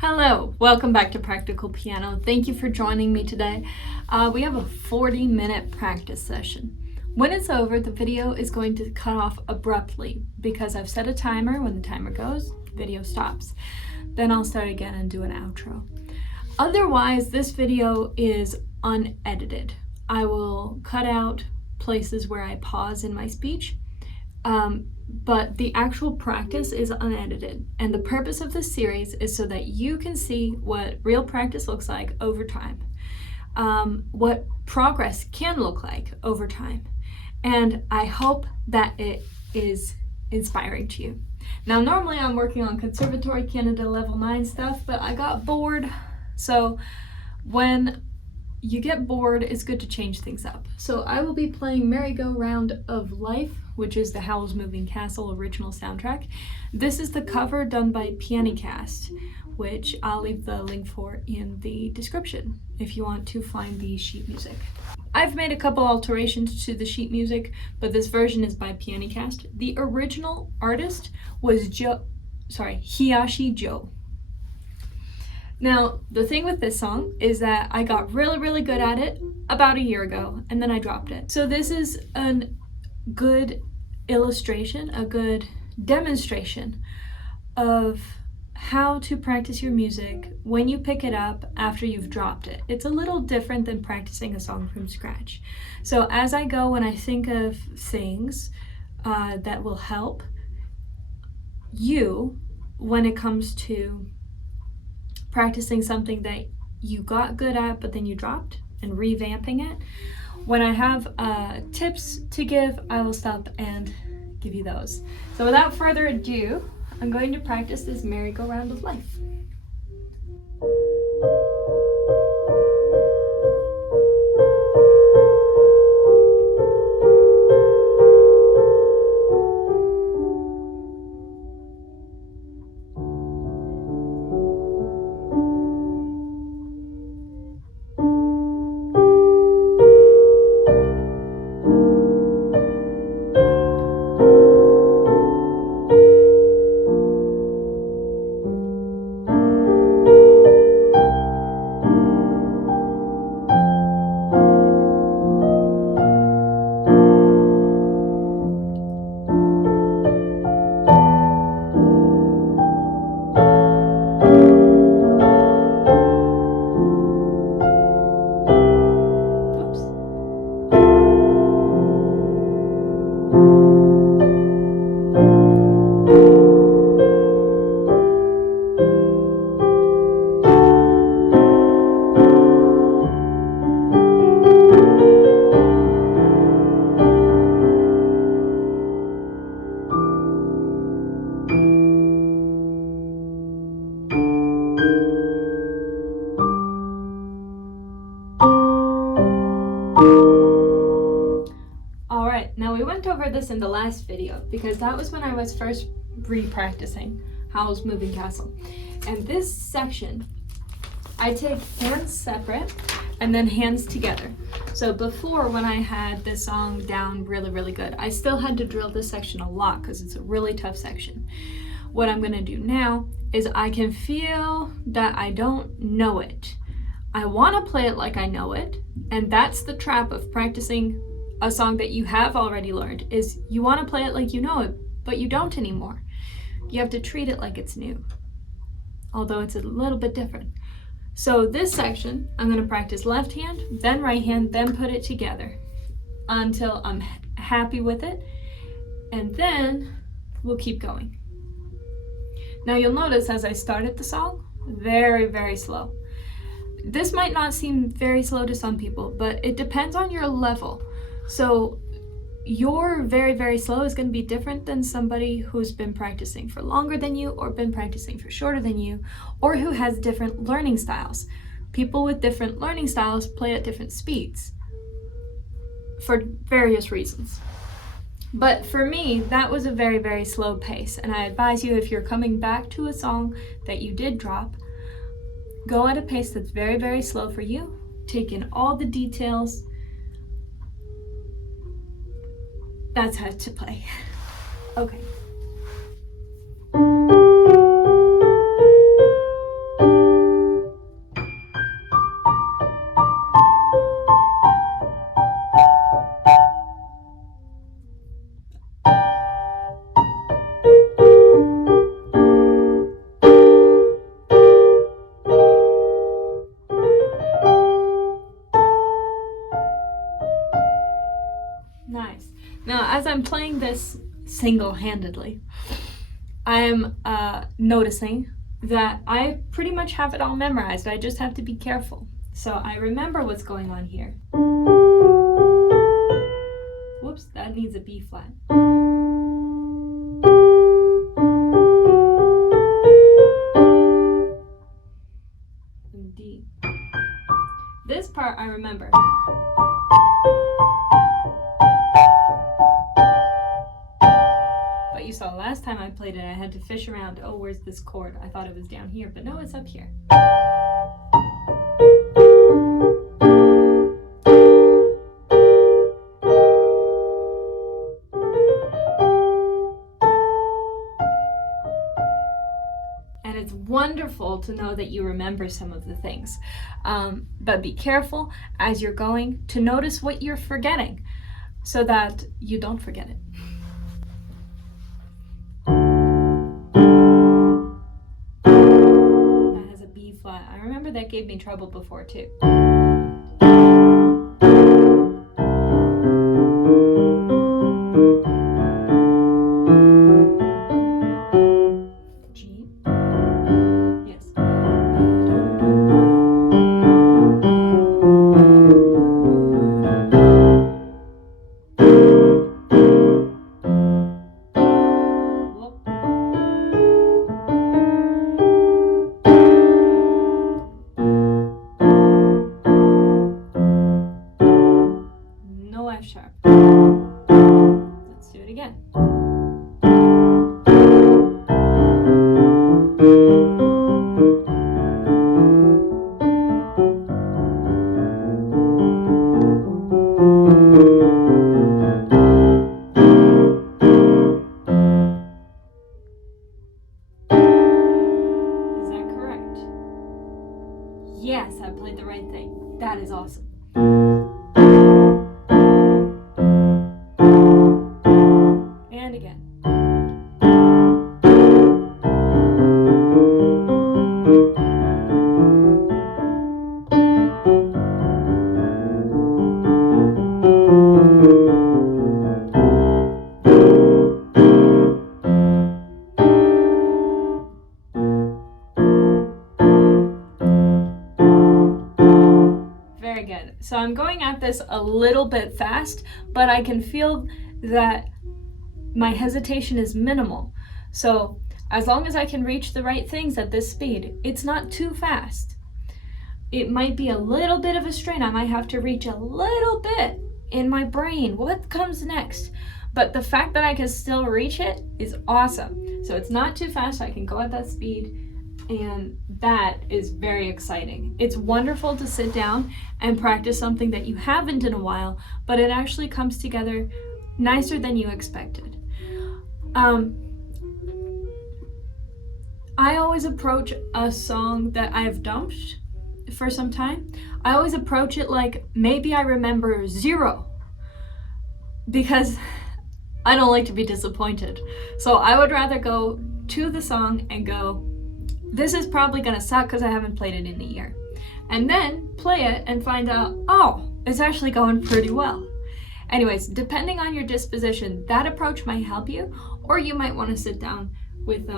Hello, welcome back to Practical Piano. Thank you for joining me today. We have a 40-minute practice session. When it's over, the video is going to cut off abruptly because I've set a timer. When the timer goes, the video stops. Then I'll start again and do an outro. Otherwise, this video is unedited. I will cut out places where I pause in my speech. But the actual practice is unedited, and the purpose of this series is so that you can see what real practice looks like over time, what progress can look like over time, and I hope that it is inspiring to you. Now, normally I'm working on Conservatory Canada Level 9 stuff, but I got bored, so when you get bored, it's good to change things up. So I will be playing Merry-Go-Round of Life, which is the Howl's Moving Castle original soundtrack. This is the cover done by Pianicast, which I'll leave the link for in the description if you want to find the sheet music. I've made a couple alterations to the sheet music, but this version is by Pianicast. The original artist was Hiyashi Joe. Now, the thing with this song is that I got really good at it about a year ago, and then I dropped it. So this is a good illustration, a good demonstration of how to practice your music when you pick it up after you've dropped it. It's a little different than practicing a song from scratch. So as I go, when I think of things that will help you when it comes to practicing something that you got good at but then you dropped and revamping it. When I have tips to give, I will stop and give you those. So without further ado, I'm going to practice this Merry-Go-Round of Life. Now we went over this in the last video because that was when I was first re-practicing Howl's Moving Castle. And this section, I take hands separate and then hands together. So before, when I had this song down really good, I still had to drill this section a lot because it's a really tough section. What I'm gonna do now is I can feel that I don't know it. I wanna play it like I know it, and that's the trap of practicing a song that you have already learned, is you want to play it like you know it, but you don't anymore. You have to treat it like it's new, although it's a little bit different. So this section, I'm going to practice left hand, then right hand, then put it together until I'm happy with it, and then we'll keep going. Now you'll notice as I started the song, very slow. This might not seem very slow to some people, but it depends on your level. So your very slow is going to be different than somebody who's been practicing for longer than you, or been practicing for shorter than you, or who has different learning styles. People with different learning styles play at different speeds for various reasons. But for me, that was a very slow pace, and I advise you, if you're coming back to a song that you did drop, go at a pace that's very slow for you. Take in all the details. That's how to play. Okay. as I'm playing this single-handedly, I'm noticing that I pretty much have it all memorized. I just have to be careful. So I remember what's going on here. Whoops, that needs a B flat. And D. This part I remember. But you saw last time I played it, I had to fish around. Oh, where's this chord? I thought it was down here, but no, it's up here. And it's wonderful to know that you remember some of the things. But be careful as you're going to notice what you're forgetting so that you don't forget it. That has a B flat. I remember that gave me trouble before too. F sharp. Let's do it again. Is that correct? Yes, I played the right thing. That is awesome. And again. Very good. So I'm going at this a little bit fast, but I can feel that my hesitation is minimal. So as long as I can reach the right things at this speed, it's not too fast. It might be a little bit of a strain. I might have to reach a little bit in my brain. What comes next? But the fact that I can still reach it is awesome. So it's not too fast. I can go at that speed. And that is very exciting. It's wonderful to sit down and practice something that you haven't in a while, but it actually comes together nicer than you expected. I always approach a song that I've dumped for some time. I always approach it like maybe I remember 0, because I don't like to be disappointed. So I would rather go to the song and go, this is probably gonna suck because I haven't played it in a year. And then play it and find out, oh, it's actually going pretty well. Anyways, depending on your disposition, that approach might help you, or you might want to sit down with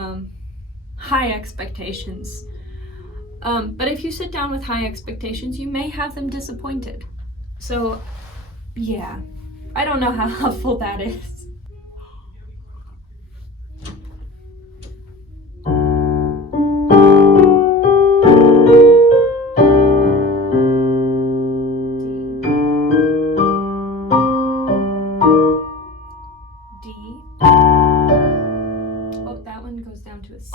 high expectations. But if you sit down with high expectations, you may have them disappointed. So yeah, I don't know how helpful that is. Oh, that one goes down to a C.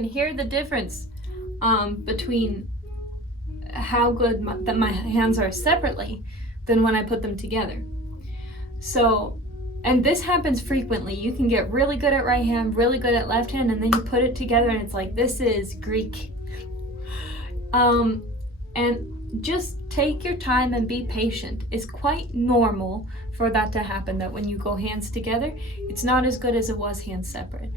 can hear the difference between how good that my hands are separately than when I put them together. So, and this happens frequently. You can get really good at right hand, really good at left hand, and then you put it together and it's like, this is Greek. And just take your time and be patient. It's quite normal for that to happen, that when you go hands together, it's not as good as it was hands separate.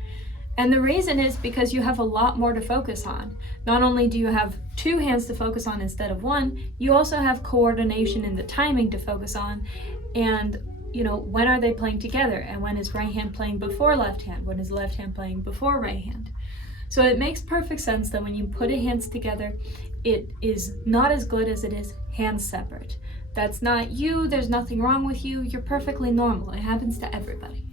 And the reason is because you have a lot more to focus on. Not only do you have two hands to focus on instead of one, you also have coordination in the timing to focus on. And, you know, when are they playing together? And when is right hand playing before left hand? When is left hand playing before right hand? So it makes perfect sense that when you put your hands together, it is not as good as it is hands separate. That's not you. There's nothing wrong with you. You're perfectly normal. It happens to everybody.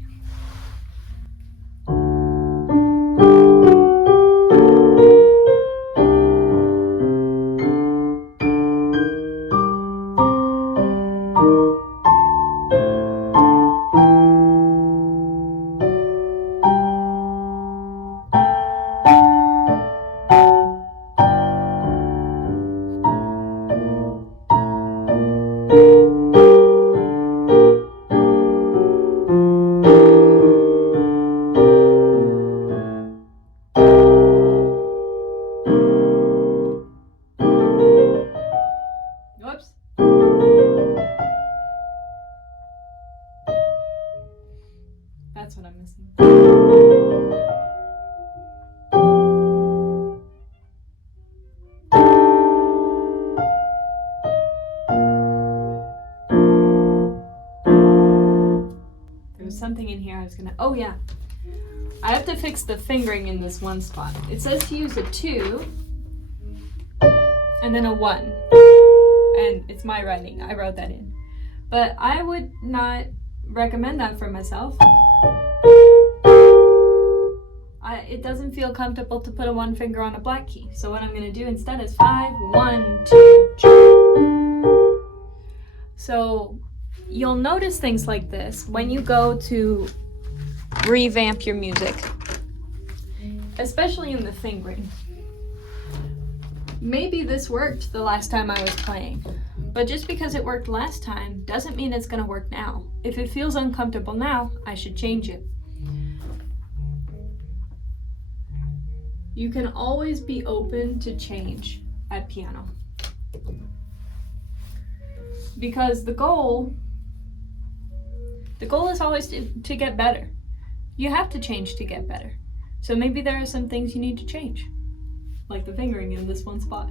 Whoops. That's what I'm missing. There was something in here I was gonna, oh yeah. I have to fix the fingering in this one spot. It says to use a 2 and then a 1. And it's my writing, I wrote that in. But I would not recommend that for myself. It doesn't feel comfortable to put a 1 finger on a black key. So what I'm gonna do instead is 5, 1, 2, 2. So you'll notice things like this when you go to revamp your music, especially in the fingering. Maybe this worked the last time I was playing, but just because it worked last time doesn't mean it's gonna work now. If it feels uncomfortable now, I should change it. You can always be open to change at piano, because the goal is always to get better. You have to change to get better. So maybe there are some things you need to change, like the fingering in this one spot.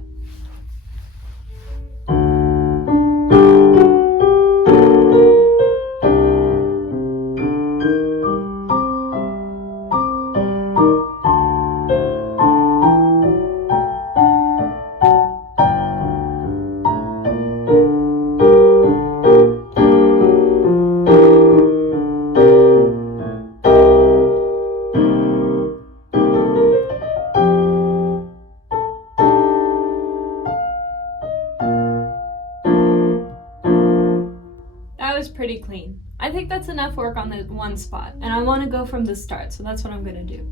Pretty clean. I think that's enough work on the one spot, and I want to go from the start, so that's what I'm gonna do.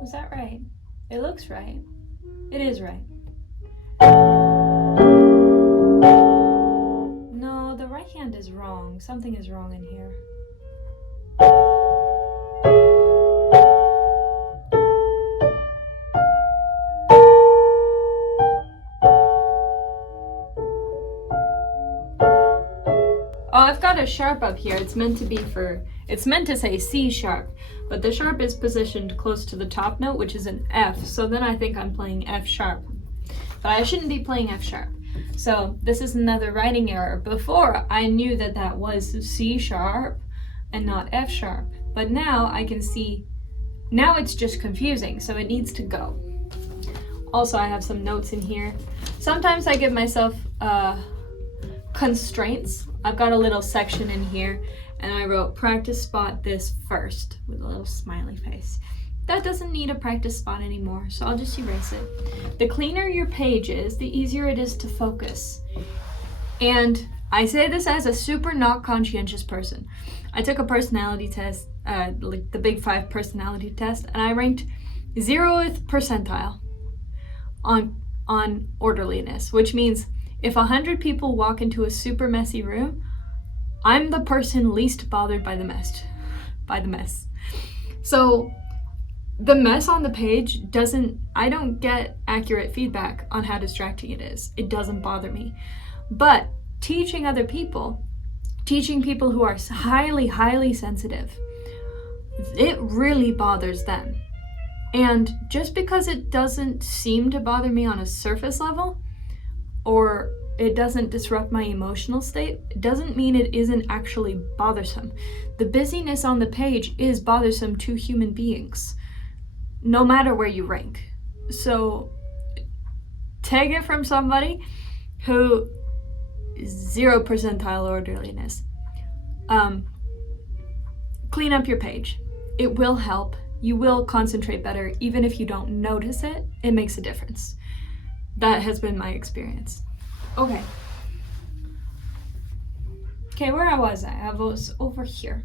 Was that right? It looks right. It is right. No, the right hand is wrong. Something is wrong in here. Oh, I've got a sharp up here. It's meant to say C sharp, but the sharp is positioned close to the top note, which is an F, so then I think I'm playing F sharp. But I shouldn't be playing F sharp. So this is another writing error. Before, I knew that that was C sharp and not F sharp, but now I can see, now it's just confusing, so it needs to go. Also, I have some notes in here. Sometimes I give myself constraints. I've got a little section in here, and I wrote practice spot this first with a little smiley face. That doesn't need a practice spot anymore, so I'll just erase it. The cleaner your page is, the easier it is to focus. And I say this as a super not conscientious person. I took a personality test, like the Big 5 personality test, and I ranked 0th percentile on orderliness, which means if 100 people walk into a super messy room, I'm the person least bothered by the mess. So the mess on the page I don't get accurate feedback on how distracting it is. It doesn't bother me. But teaching people who are highly, highly sensitive, it really bothers them. And just because it doesn't seem to bother me on a surface level, or it doesn't disrupt my emotional state, it doesn't mean it isn't actually bothersome. The busyness on the page is bothersome to human beings, no matter where you rank. So take it from somebody who is 0 percentile orderliness. Clean up your page. It will help. You will concentrate better. Even if you don't notice it, it makes a difference. That has been my experience. Okay, where was I? I was over here.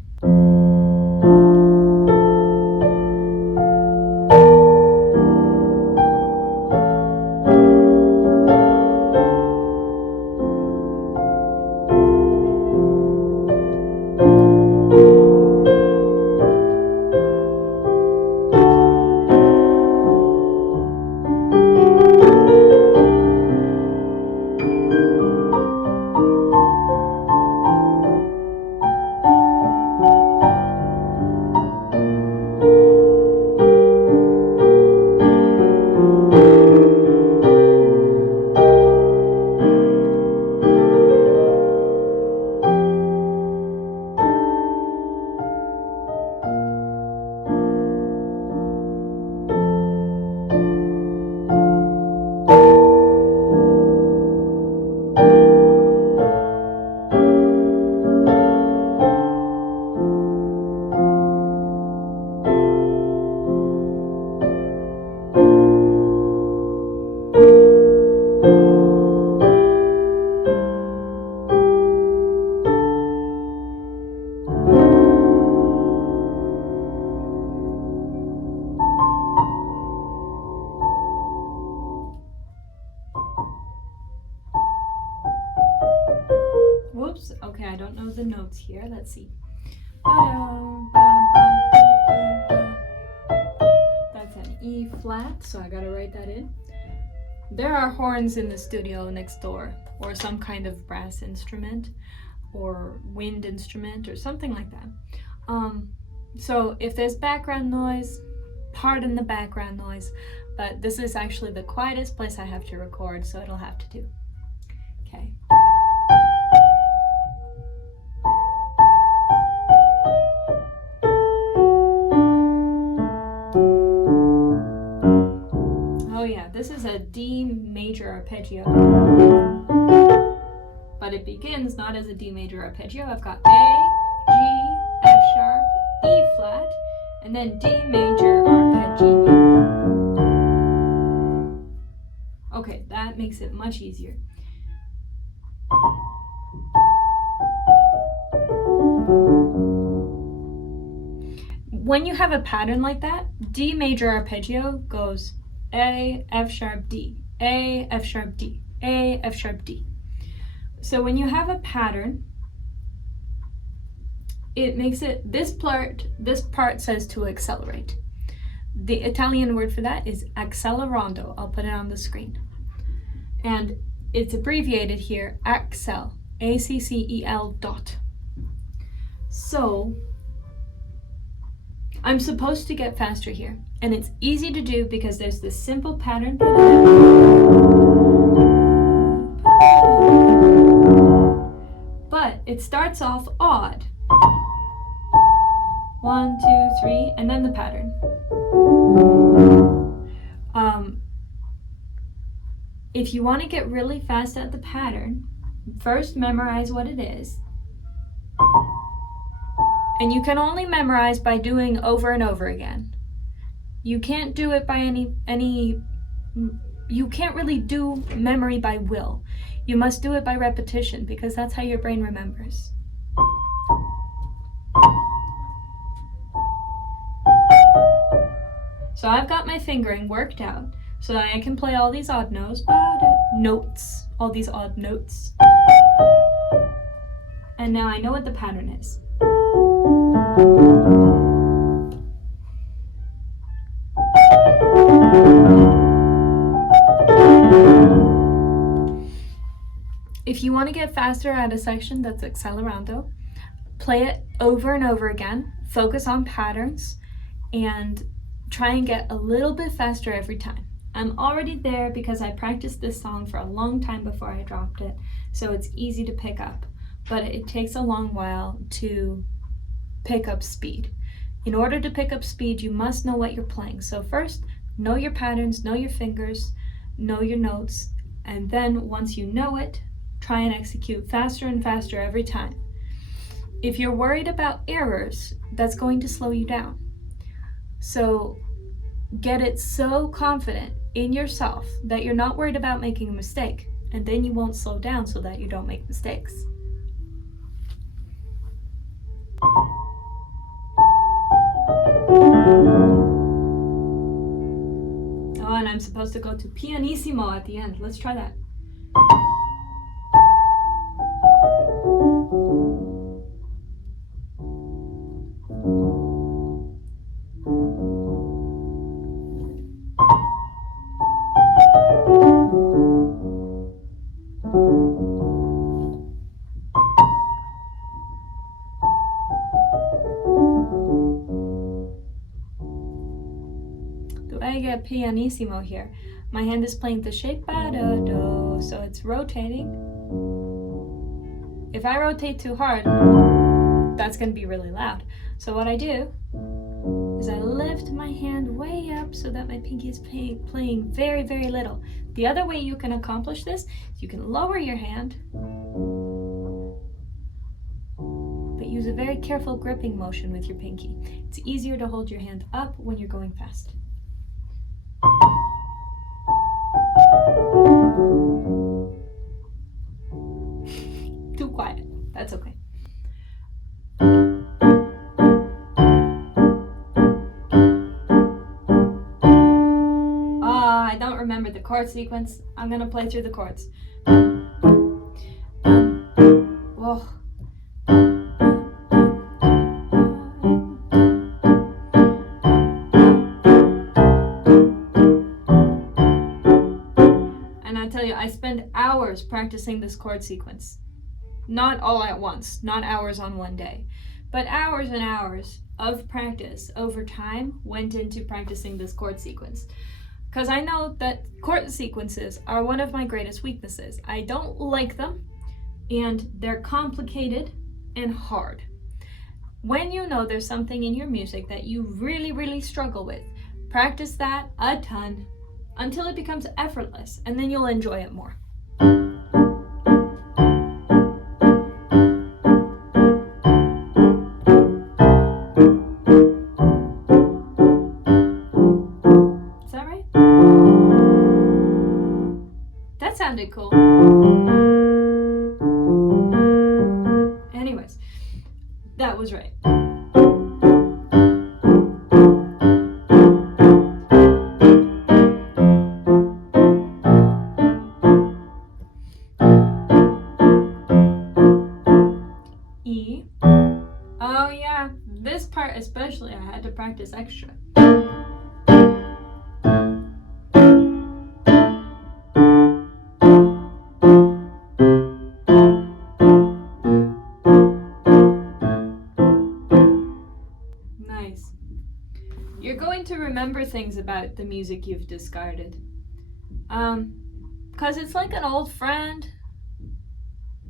Whoops, okay, I don't know the notes here. Let's see. That's an E flat, so I gotta write that in. There are horns in the studio next door, or some kind of brass instrument, or wind instrument, or something like that. So if there's background noise, pardon the background noise, but this is actually the quietest place I have to record, so it'll have to do. Okay. Oh yeah, this is a D major arpeggio, but it begins not as a D major arpeggio. I've got A, G, F sharp, E flat, and then D major arpeggio. Okay, that makes it much easier. When you have a pattern like that, D major arpeggio goes A, F sharp, D, A, F sharp, D, A, F sharp, D. So when you have a pattern, it makes it, this part says to accelerate. The Italian word for that is accelerando. I'll put it on the screen. And it's abbreviated here, Accel, ACCEL dot. So I'm supposed to get faster here, and it's easy to do because there's this simple pattern. But it starts off odd. 1, 2, 3, and then the pattern. If you want to get really fast at the pattern, first memorize what it is. And you can only memorize by doing over and over again. You can't do it by you can't really do memory by will. You must do it by repetition because that's how your brain remembers. So I've got my fingering worked out so that I can play all these odd notes, all these odd notes. And now I know what the pattern is. If you want to get faster at a section that's Accelerando, play it over and over again, focus on patterns, and try and get a little bit faster every time. I'm already there because I practiced this song for a long time before I dropped it, so it's easy to pick up, but it takes a long while to pick up speed. In order to pick up speed, you must know what you're playing. So first, know your patterns, know your fingers, know your notes, and then once you know it, try and execute faster and faster every time. If you're worried about errors, that's going to slow you down. So get it so confident in yourself that you're not worried about making a mistake, and then you won't slow down so that you don't make mistakes. Oh, and I'm supposed to go to pianissimo at the end. Let's try that. I get pianissimo here. My hand is playing the shape ba-da-do, so it's rotating. If I rotate too hard, that's going to be really loud. So what I do is I lift my hand way up so that my pinky is playing very, very little. The other way you can accomplish this is you can lower your hand, but use a very careful gripping motion with your pinky. It's easier to hold your hand up when you're going fast. Too quiet. That's okay. I don't remember the chord sequence. I'm gonna play through the chords. Whoa. I spend hours practicing this chord sequence. Not all at once, not hours on one day, but hours and hours of practice over time went into practicing this chord sequence. Because I know that chord sequences are one of my greatest weaknesses. I don't like them, and they're complicated and hard. When you know there's something in your music that you really, really struggle with, practice that a ton until it becomes effortless, and then you'll enjoy it more. Is that right? That sounded cool. Anyways, that was right. E. Oh yeah, this part especially I had to practice extra. Nice. remember things about the music you've discarded. Because it's like an old friend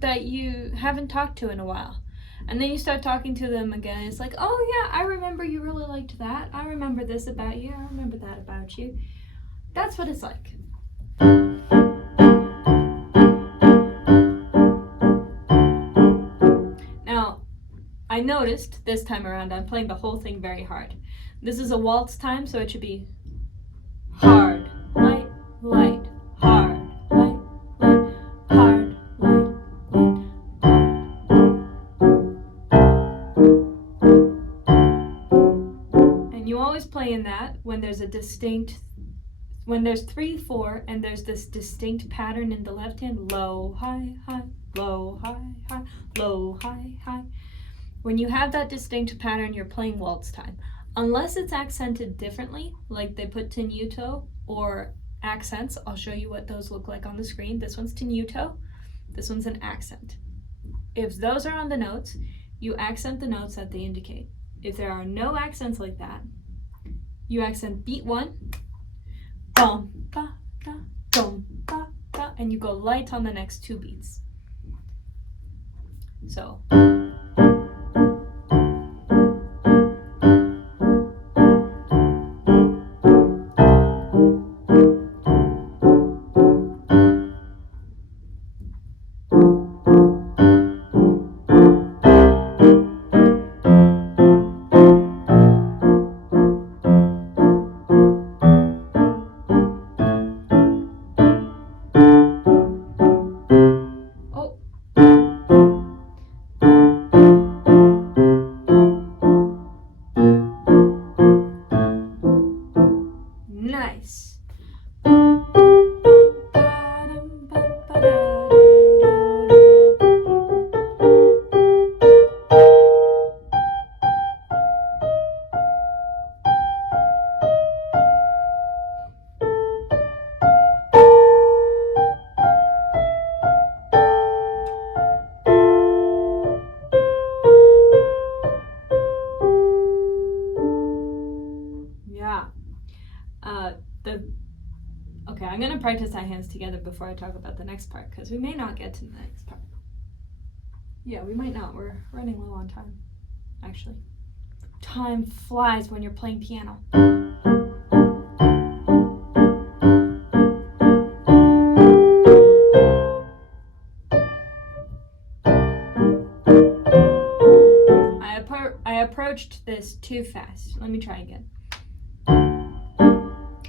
that you haven't talked to in a while. And then you start talking to them again. It's like, oh yeah, I remember you really liked that. I remember this about you. I remember that about you. That's what it's like. Now, I noticed this time around I'm playing the whole thing very hard. This is a waltz time, so it should be hard, light, light, hard, light, light, hard, light, light, hard. And you always play in that when there's when there's 3, 4, and there's this distinct pattern in the left hand, low, high, high, low, high, high, low, high, high. When you have that distinct pattern, you're playing waltz time. Unless it's accented differently, like they put tenuto or accents. I'll show you what those look like on the screen. This one's tenuto, this one's an accent. If those are on the notes, you accent the notes that they indicate. If there are no accents like that, you accent beat 1, bum, ba, da, dum, ba, da, and you go light on the next 2 beats. So. Nice. Yeah. Okay, I'm going to practice our hands together before I talk about the next part, because we may not get to the next part. Yeah, we might not. We're running low on time, actually. Time flies when you're playing piano. I approached this too fast. Let me try again.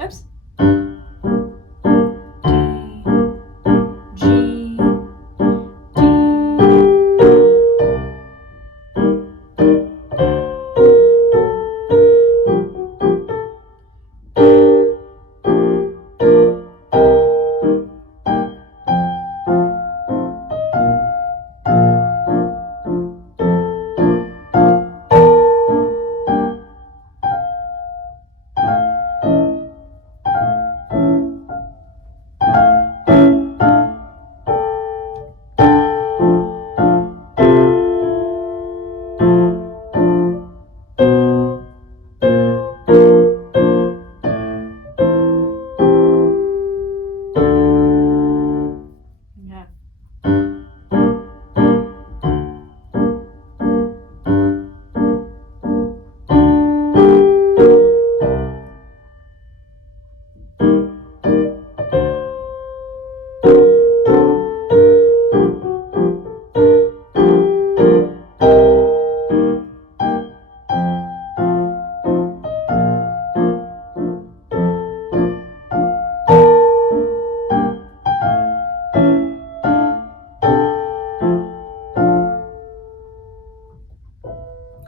Oops.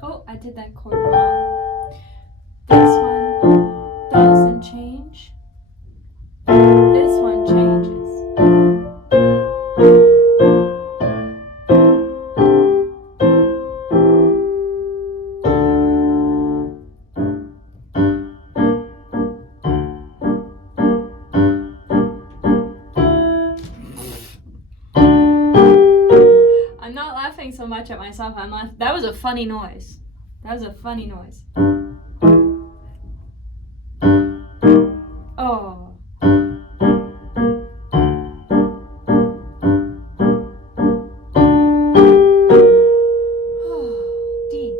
Oh, I did that chord wrong. This one doesn't change. This one changes. I'm not laughing so much at myself. That was a funny noise. That was a funny noise. Oh. D.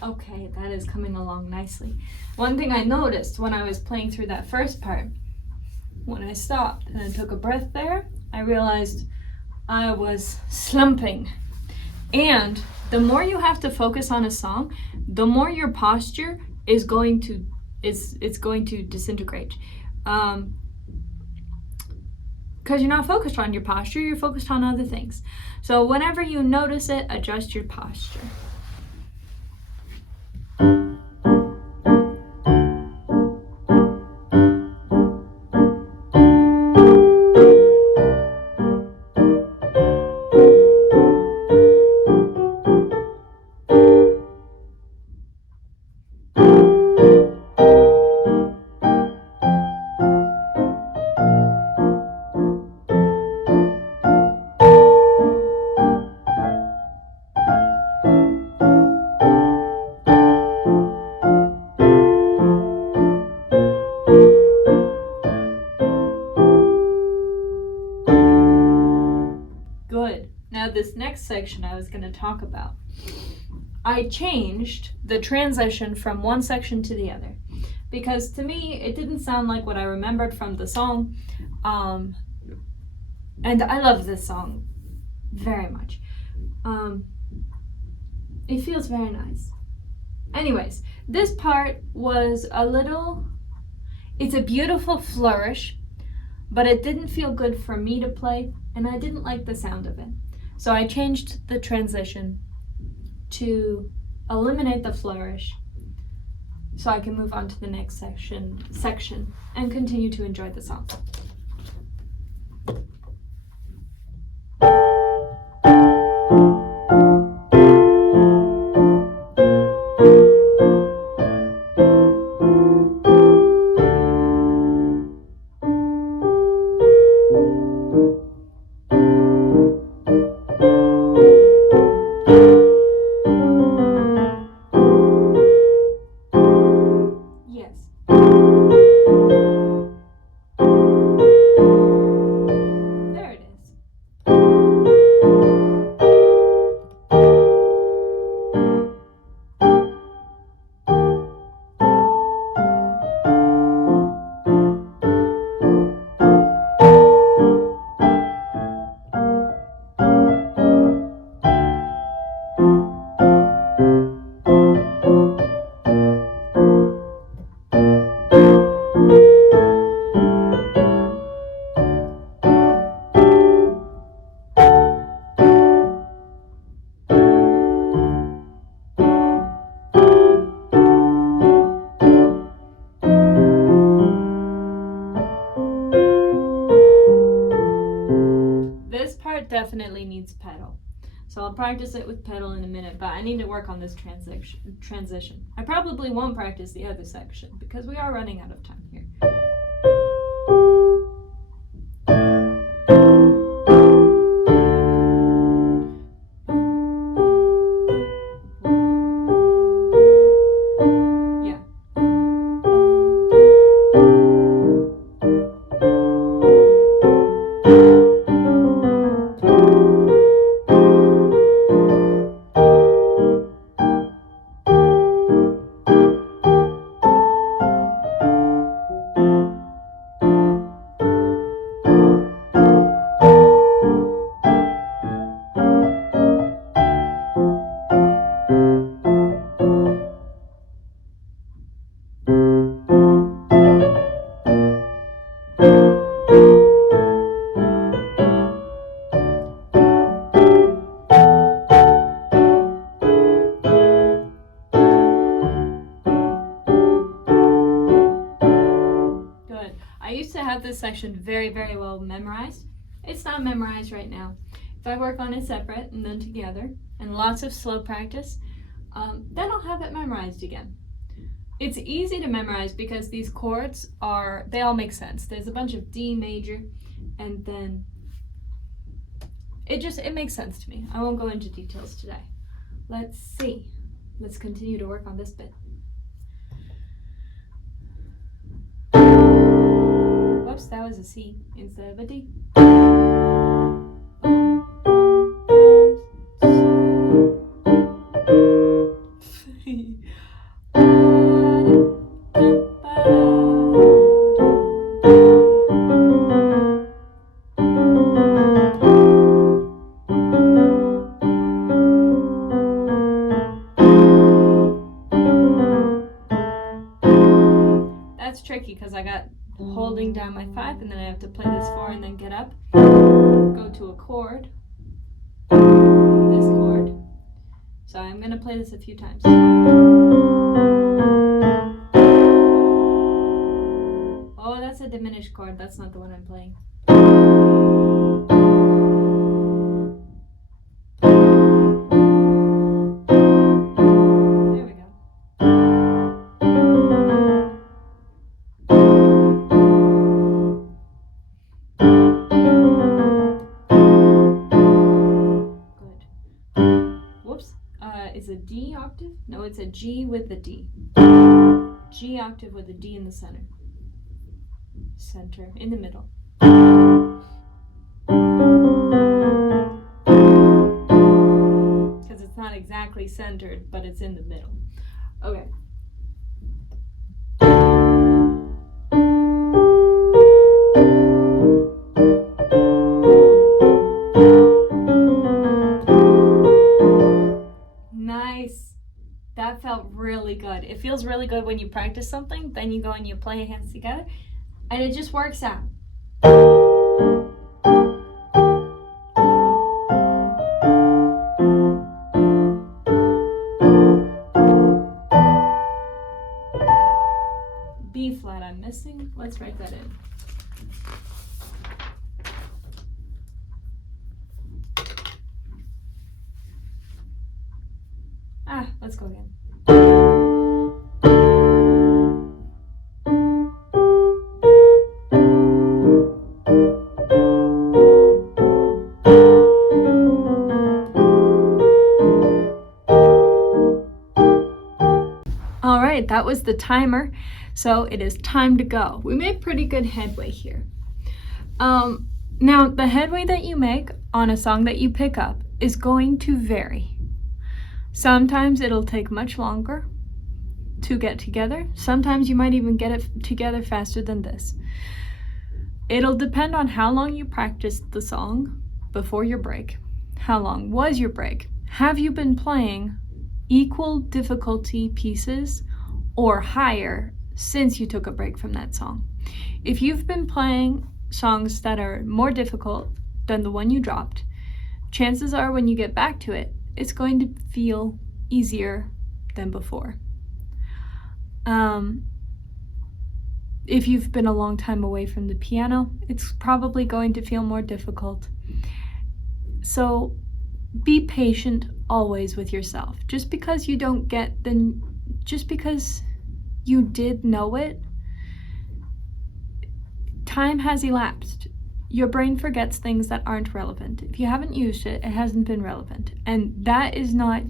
Okay, that is coming along nicely. One thing I noticed when I was playing through that first part, when I stopped and I took a breath there, I realized I was slumping. And the more you have to focus on a song, the more your posture is going to disintegrate. Because you're not focused on your posture, you're focused on other things. So whenever you notice it, adjust your posture. Good. Now this next section I was going to talk about. I changed the transition from one section to the other because to me it didn't sound like what I remembered from the song. And I love this song very much. It feels very nice. Anyways, this part was it's a beautiful flourish, but it didn't feel good for me to play, and I didn't like the sound of it. So I changed the transition to eliminate the flourish so I can move on to the next section and continue to enjoy the song. Definitely needs pedal. So I'll practice it with pedal in a minute, but I need to work on this transition. I probably won't practice the other section because we are running out of time here. I used to have this section very, very well memorized. It's not memorized right now. If I work on it separate and then together, and lots of slow practice, then I'll have it memorized again. It's easy to memorize because these chords they all make sense. There's a bunch of D major, and then it makes sense to me. I won't go into details today. Let's see. Let's continue to work on this bit. Whoops, that was a C instead of a D. That's tricky because I got holding down my 5 and then I have to play this 4 and then get up, go to a chord, this chord. So I'm going to play this a few times. Oh, that's a diminished chord. That's not the one I'm playing. There we go. Is a D octave? No, it's a G with the D. G octave with a D in the center. Center, in the middle. Because it's not exactly centered, but it's in the middle. Okay. Nice. That felt really good. It feels really good when you practice something, then you go and you play your hands together, and it just works out. B flat I'm missing. Let's write that in. Let's go again. All right, that was the timer. So it is time to go. We made pretty good headway here. Now, the headway that you make on a song that you pick up is going to vary. Sometimes it'll take much longer to get together. Sometimes you might even get it together faster than this. It'll depend on how long you practiced the song before your break. How long was your break? Have you been playing equal difficulty pieces or higher since you took a break from that song? If you've been playing songs that are more difficult than the one you dropped, chances are when you get back to it, it's going to feel easier than before. If you've been a long time away from the piano, it's probably going to feel more difficult. So be patient always with yourself. Just because you don't get just because you did know it, time has elapsed. Your brain forgets things that aren't relevant. If you haven't used it, it hasn't been relevant. And that is not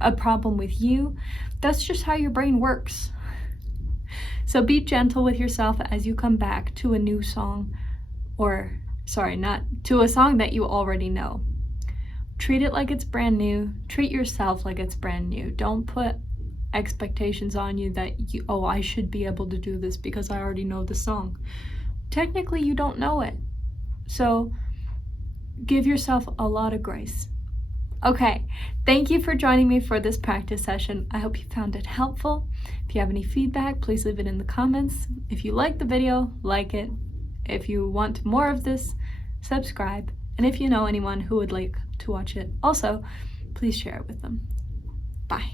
a problem with you. That's just how your brain works. So be gentle with yourself as you come back to a new song, not to a song that you already know. Treat it like it's brand new. Treat yourself like it's brand new. Don't put expectations on you that I should be able to do this because I already know the song. Technically, you don't know it. So give yourself a lot of grace. Okay, thank you for joining me for this practice session. I hope you found it helpful. If you have any feedback, please leave it in the comments. If you like the video, like it. If you want more of this, subscribe. And if you know anyone who would like to watch it also, please share it with them. Bye.